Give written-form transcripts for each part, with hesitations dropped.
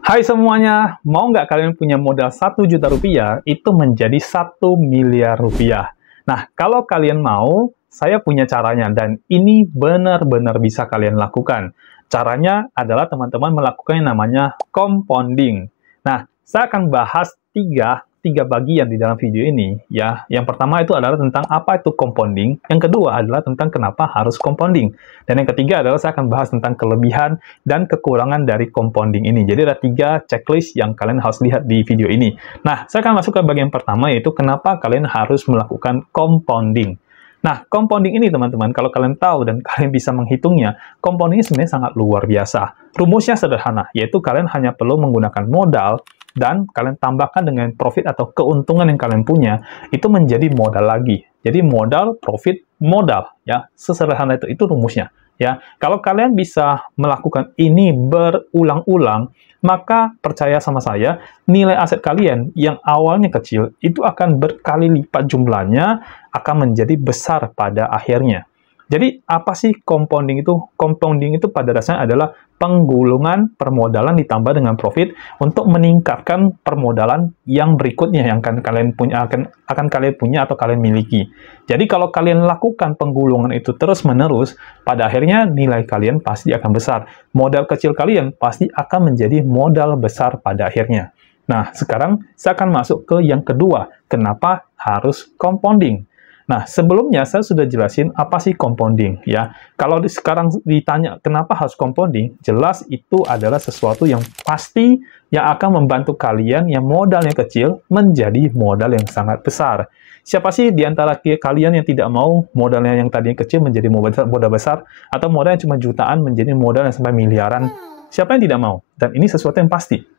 Hai semuanya, mau nggak kalian punya modal 1 juta rupiah itu menjadi 1 miliar rupiah? Nah, kalau kalian mau, saya punya caranya dan ini benar-benar bisa kalian lakukan. Caranya adalah teman-teman melakukan yang namanya compounding. Nah, saya akan bahas tiga bagian di dalam video ini ya. Yang pertama itu adalah tentang apa itu compounding, yang kedua adalah tentang kenapa harus compounding, dan yang ketiga adalah saya akan bahas tentang kelebihan dan kekurangan dari compounding ini. Jadi ada 3 checklist yang kalian harus lihat di video ini. Nah, saya akan masuk ke bagian pertama, yaitu kenapa kalian harus melakukan compounding. Nah, compounding ini teman-teman, kalau kalian tahu dan kalian bisa menghitungnya, compounding ini sebenarnya sangat luar biasa. Rumusnya sederhana, yaitu kalian hanya perlu menggunakan modal dan kalian tambahkan dengan profit atau keuntungan yang kalian punya, itu menjadi modal lagi. Jadi modal, profit, modal, ya. Sesederhana itu rumusnya. Ya, kalau kalian bisa melakukan ini berulang-ulang, maka percaya sama saya, nilai aset kalian yang awalnya kecil itu akan berkali lipat jumlahnya, akan menjadi besar pada akhirnya. Jadi, apa sih compounding itu? Compounding itu pada dasarnya adalah penggulungan permodalan ditambah dengan profit untuk meningkatkan permodalan yang berikutnya yang akan kalian punya akan kalian punya atau kalian miliki. Jadi kalau kalian lakukan penggulungan itu terus-menerus, pada akhirnya nilai kalian pasti akan besar. Modal kecil kalian pasti akan menjadi modal besar pada akhirnya. Nah, sekarang saya akan masuk ke yang kedua. Kenapa harus compounding? Nah, sebelumnya saya sudah jelasin apa sih compounding, ya. Kalau sekarang ditanya kenapa harus compounding, jelas itu adalah sesuatu yang pasti yang akan membantu kalian yang modalnya kecil menjadi modal yang sangat besar. Siapa sih di antara kalian yang tidak mau modalnya yang tadinya kecil menjadi modal besar, atau modal yang cuma jutaan menjadi modal yang sampai miliaran? Siapa yang tidak mau? Dan ini sesuatu yang pasti.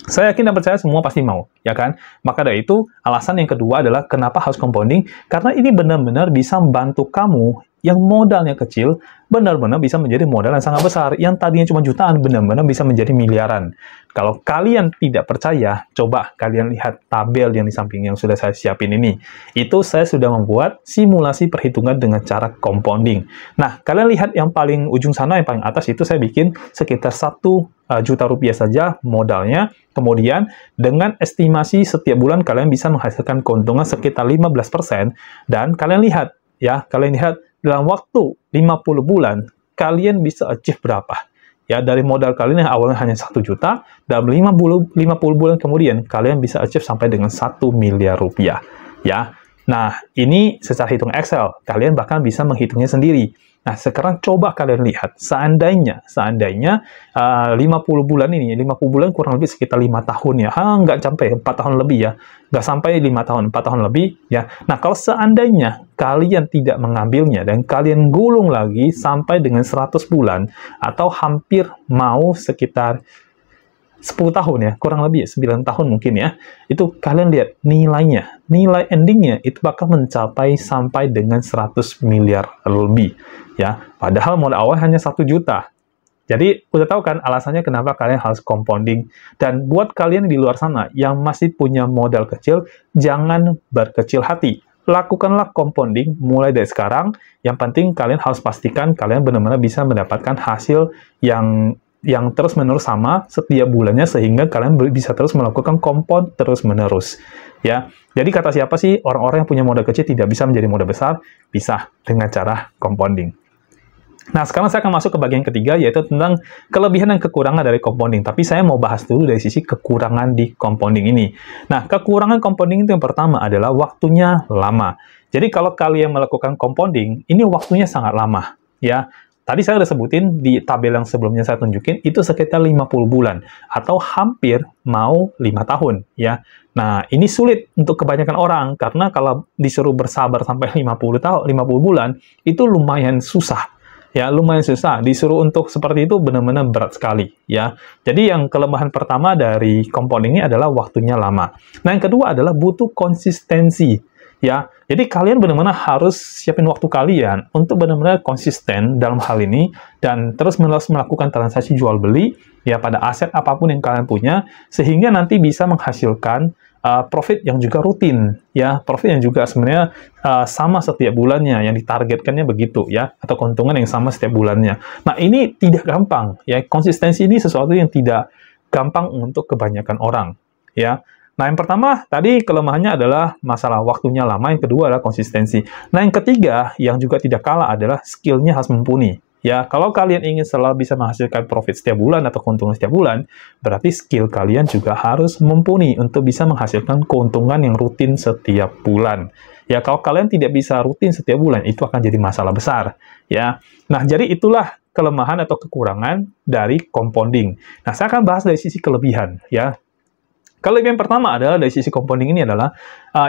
Saya yakin dan percaya semua pasti mau, ya kan? Maka dari itu, alasan yang kedua adalah kenapa harus compounding, karena ini benar-benar bisa membantu kamu yang modalnya kecil, benar-benar bisa menjadi modal yang sangat besar. Yang tadinya cuma jutaan, benar-benar bisa menjadi miliaran. Kalau kalian tidak percaya, coba kalian lihat tabel yang di samping yang sudah saya siapin ini. Itu saya sudah membuat simulasi perhitungan dengan cara compounding. Nah, kalian lihat yang paling ujung sana, yang paling atas itu saya bikin sekitar 1 juta rupiah saja modalnya. Kemudian, dengan estimasi setiap bulan kalian bisa menghasilkan keuntungan sekitar 15%. Dan kalian lihat, ya, kalian lihat dalam waktu 50 bulan, kalian bisa achieve berapa? Ya, dari modal kalian yang awalnya hanya 1 juta, dalam 50 bulan kemudian, kalian bisa achieve sampai dengan 1 miliar rupiah. Ya, nah, ini secara hitung Excel, kalian bahkan bisa menghitungnya sendiri. Nah, sekarang coba kalian lihat, seandainya 50 bulan ini, 50 bulan kurang lebih sekitar 5 tahun ya, nggak sampai 4 tahun lebih ya, nggak sampai 5 tahun, 4 tahun lebih ya. Nah, kalau seandainya kalian tidak mengambilnya dan kalian gulung lagi sampai dengan 100 bulan, atau hampir mau sekitar 10 tahun ya, kurang lebih 9 tahun mungkin ya, itu kalian lihat nilainya, nilai endingnya itu bakal mencapai sampai dengan 100 miliar lebih ya, padahal modal awal hanya 1 juta. Jadi, udah tahu kan alasannya kenapa kalian harus compounding. Dan buat kalian di luar sana yang masih punya modal kecil, jangan berkecil hati. Lakukanlah compounding mulai dari sekarang. Yang penting kalian harus pastikan kalian benar-benar bisa mendapatkan hasil yang terus-menerus sama setiap bulannya, sehingga kalian bisa terus melakukan compound terus-menerus. Ya, jadi kata siapa sih orang-orang yang punya modal kecil tidak bisa menjadi modal besar? Bisa dengan cara compounding. Nah, sekarang saya akan masuk ke bagian ketiga, yaitu tentang kelebihan dan kekurangan dari compounding. Tapi saya mau bahas dulu dari sisi kekurangan di compounding ini. Nah, kekurangan compounding itu yang pertama adalah waktunya lama. Jadi, kalau kalian melakukan compounding, ini waktunya sangat lama. Ya, tadi saya udah sebutin di tabel yang sebelumnya saya tunjukin, itu sekitar 50 bulan, atau hampir mau 5 tahun. Ya. Nah, ini sulit untuk kebanyakan orang, karena kalau disuruh bersabar sampai 50 bulan, itu lumayan susah. Ya, lumayan susah. Disuruh untuk seperti itu benar-benar berat sekali, ya. Jadi yang kelemahan pertama dari compounding ini adalah waktunya lama. Nah, yang kedua adalah butuh konsistensi, ya. Jadi kalian benar-benar harus siapin waktu kalian untuk benar-benar konsisten dalam hal ini dan terus-menerus melakukan transaksi jual beli ya pada aset apapun yang kalian punya, sehingga nanti bisa menghasilkan profit yang juga rutin, ya, profit yang juga sebenarnya sama setiap bulannya, yang ditargetkannya begitu, ya, atau keuntungan yang sama setiap bulannya. Nah, ini tidak gampang, ya, konsistensi ini sesuatu yang tidak gampang untuk kebanyakan orang, ya. Nah, yang pertama tadi kelemahannya adalah masalah waktunya lama, yang kedua adalah konsistensi. Nah, yang ketiga yang juga tidak kalah adalah skill-nya harus mumpuni. Ya, kalau kalian ingin selalu bisa menghasilkan profit setiap bulan atau keuntungan setiap bulan, berarti skill kalian juga harus mumpuni untuk bisa menghasilkan keuntungan yang rutin setiap bulan. Ya, kalau kalian tidak bisa rutin setiap bulan, itu akan jadi masalah besar. Ya, nah jadi itulah kelemahan atau kekurangan dari compounding. Nah, saya akan bahas dari sisi kelebihan. Ya, kelebihan pertama adalah dari sisi compounding ini adalah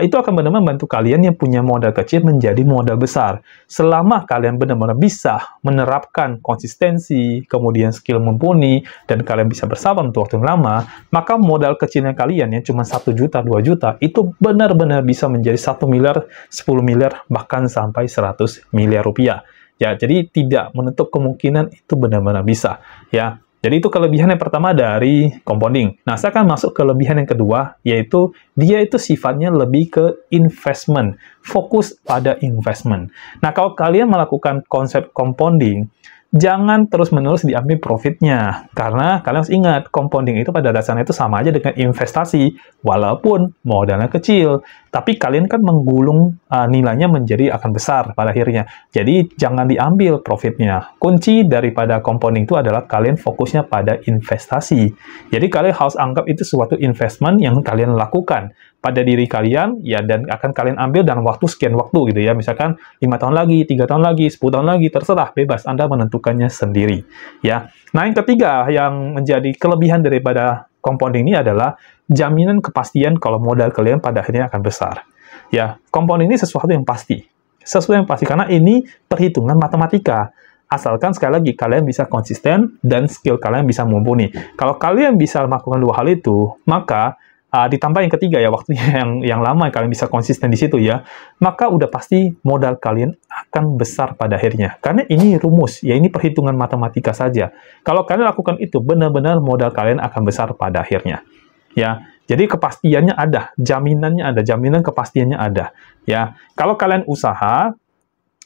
itu akan benar-benar membantu kalian yang punya modal kecil menjadi modal besar. Selama kalian benar-benar bisa menerapkan konsistensi, kemudian skill mumpuni, dan kalian bisa bersabar untuk waktu yang lama, maka modal kecilnya kalian yang cuma 1 juta, 2 juta, itu benar-benar bisa menjadi 1 miliar, 10 miliar, bahkan sampai 100 miliar rupiah. Ya, jadi tidak menutup kemungkinan itu benar-benar bisa. Ya, jadi itu kelebihan yang pertama dari compounding. Nah, saya akan masuk ke kelebihan yang kedua, yaitu dia itu sifatnya lebih ke investment, fokus pada investment. Nah, kalau kalian melakukan konsep compounding, jangan terus-menerus diambil profitnya. Karena kalian harus ingat, compounding itu pada dasarnya itu sama aja dengan investasi, walaupun modalnya kecil. Tapi kalian kan menggulung nilainya menjadi akan besar pada akhirnya. Jadi jangan diambil profitnya. Kunci daripada compounding itu adalah kalian fokusnya pada investasi. Jadi kalian harus anggap itu suatu investment yang kalian lakukan pada diri kalian, ya, dan akan kalian ambil dalam waktu sekian waktu gitu ya. Misalkan 5 tahun lagi, 3 tahun lagi, 10 tahun lagi, terserah, bebas, Anda menentukannya sendiri. Ya. Nah, yang ketiga yang menjadi kelebihan daripada compounding ini adalah jaminan kepastian kalau modal kalian pada akhirnya akan besar. Ya, compounding ini sesuatu yang pasti. Sesuatu yang pasti, karena ini perhitungan matematika. Asalkan sekali lagi kalian bisa konsisten dan skill kalian bisa mumpuni. Kalau kalian bisa melakukan dua hal itu, maka ditambah yang ketiga ya, waktunya yang lama kalian bisa konsisten di situ ya, maka udah pasti modal kalian akan besar pada akhirnya. Karena ini rumus, ya ini perhitungan matematika saja. Kalau kalian lakukan itu, benar-benar modal kalian akan besar pada akhirnya. Ya, jadi kepastiannya ada, jaminannya ada, jaminan kepastiannya ada. Ya, kalau kalian usaha,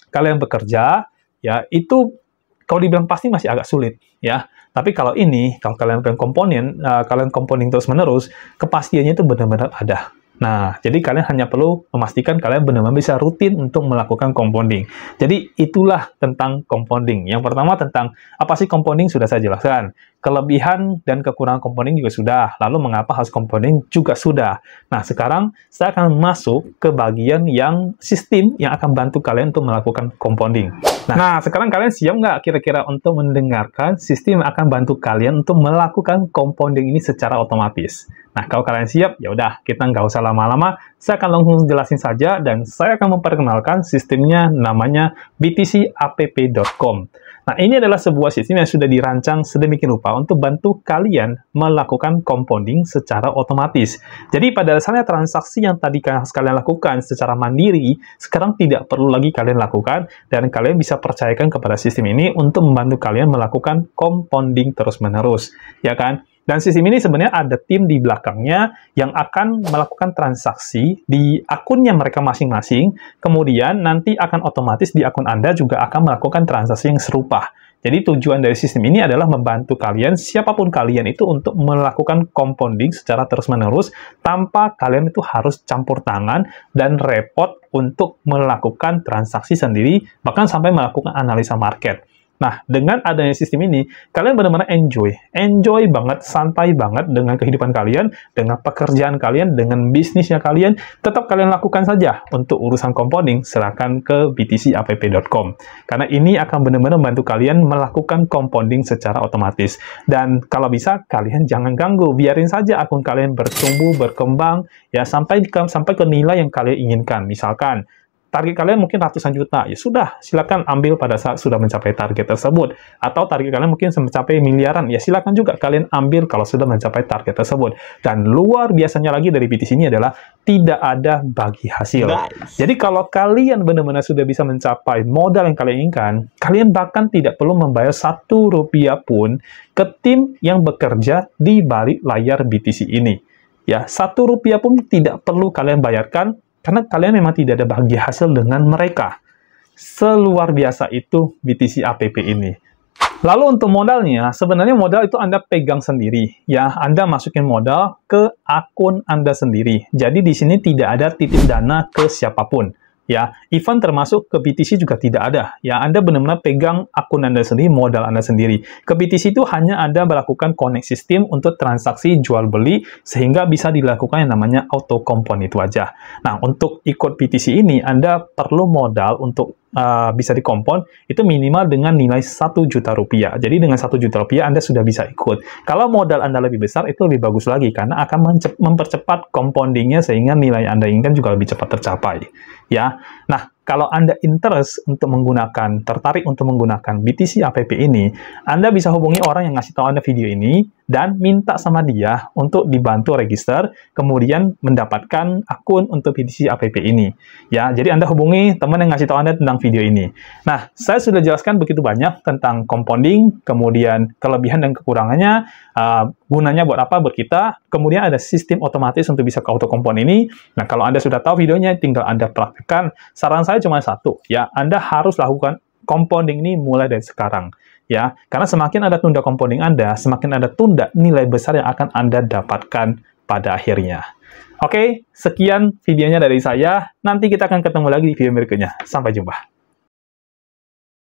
kalian bekerja, ya itu kalau dibilang pasti masih agak sulit, ya. Tapi kalau kalian kalian compounding terus-menerus, kepastiannya itu benar-benar ada. Nah, jadi kalian hanya perlu memastikan kalian benar-benar bisa rutin untuk melakukan compounding. Jadi itulah tentang compounding. Yang pertama tentang apa sih compounding sudah saya jelaskan. Kelebihan dan kekurangan compounding juga sudah. Lalu mengapa harus compounding juga sudah. Nah, sekarang saya akan masuk ke bagian yang sistem yang akan bantu kalian untuk melakukan compounding. Nah, sekarang kalian siap nggak kira-kira untuk mendengarkan sistem yang akan bantu kalian untuk melakukan compounding ini secara otomatis? Nah, kalau kalian siap, ya udah, kita nggak usah lama-lama, saya akan langsung jelasin saja, dan saya akan memperkenalkan sistemnya, namanya btcapp.com. Nah, ini adalah sebuah sistem yang sudah dirancang sedemikian rupa untuk bantu kalian melakukan compounding secara otomatis. Jadi, pada dasarnya transaksi yang tadi kalian lakukan secara mandiri, sekarang tidak perlu lagi kalian lakukan, dan kalian bisa percayakan kepada sistem ini untuk membantu kalian melakukan compounding terus-menerus. Ya kan? Dan sistem ini sebenarnya ada tim di belakangnya yang akan melakukan transaksi di akunnya mereka masing-masing, kemudian nanti akan otomatis di akun Anda juga akan melakukan transaksi yang serupa. Jadi tujuan dari sistem ini adalah membantu kalian, siapapun kalian itu, untuk melakukan compounding secara terus-menerus tanpa kalian itu harus campur tangan dan repot untuk melakukan transaksi sendiri, bahkan sampai melakukan analisa market. Nah, dengan adanya sistem ini, kalian benar-benar enjoy banget, santai banget dengan kehidupan kalian, dengan pekerjaan kalian, dengan bisnisnya kalian, tetap kalian lakukan saja. Untuk urusan compounding, serahkan ke btcapp.com. Karena ini akan benar-benar membantu kalian melakukan compounding secara otomatis. Dan kalau bisa, kalian jangan ganggu, biarin saja akun kalian bertumbuh, berkembang, ya sampai ke nilai yang kalian inginkan. Misalkan, target kalian mungkin ratusan juta, ya sudah, silakan ambil pada saat sudah mencapai target tersebut. Atau target kalian mungkin mencapai miliaran, ya silakan juga kalian ambil kalau sudah mencapai target tersebut. Dan luar biasanya lagi dari BTC ini adalah tidak ada bagi hasil. Nice. Jadi kalau kalian benar-benar sudah bisa mencapai modal yang kalian inginkan, kalian bahkan tidak perlu membayar 1 rupiah pun ke tim yang bekerja di balik layar BTC ini. Ya, 1 rupiah pun tidak perlu kalian bayarkan, karena kalian memang tidak ada bahagia hasil dengan mereka. Seluar biasa itu BTC App ini. Lalu untuk modalnya, sebenarnya modal itu Anda pegang sendiri, ya. Anda masukin modal ke akun Anda sendiri. Jadi di sini tidak ada titip dana ke siapapun, ya. Even termasuk ke BTC juga tidak ada, ya. Anda benar-benar pegang akun Anda sendiri, modal Anda sendiri. Ke BTC itu hanya Anda melakukan connect sistem untuk transaksi jual beli, sehingga bisa dilakukan yang namanya auto compound itu aja. Nah, untuk ikut BTC ini, Anda perlu modal untuk bisa dikompon, itu minimal dengan nilai 1 juta rupiah. Jadi dengan 1 juta rupiah Anda sudah bisa ikut. Kalau modal Anda lebih besar, itu lebih bagus lagi, karena akan mempercepat compoundingnya sehingga nilai Anda inginkan juga lebih cepat tercapai. Ya, nah, kalau Anda tertarik untuk menggunakan BTC App ini, Anda bisa hubungi orang yang ngasih tahu Anda video ini, dan minta sama dia untuk dibantu register, kemudian mendapatkan akun untuk BTC App ini. Ya, jadi Anda hubungi teman yang ngasih tahu Anda tentang video ini. Nah, saya sudah jelaskan begitu banyak tentang compounding, kemudian kelebihan dan kekurangannya, gunanya buat apa buat kita, kemudian ada sistem otomatis untuk bisa ke auto compound ini. Nah, kalau Anda sudah tahu videonya, tinggal Anda praktekkan. Saran saya cuma satu, ya, Anda harus lakukan compounding ini mulai dari sekarang. Ya, karena semakin Anda tunda compounding Anda, semakin Anda tunda nilai besar yang akan Anda dapatkan pada akhirnya. Oke, sekian videonya dari saya. Nanti kita akan ketemu lagi di video berikutnya. Sampai jumpa.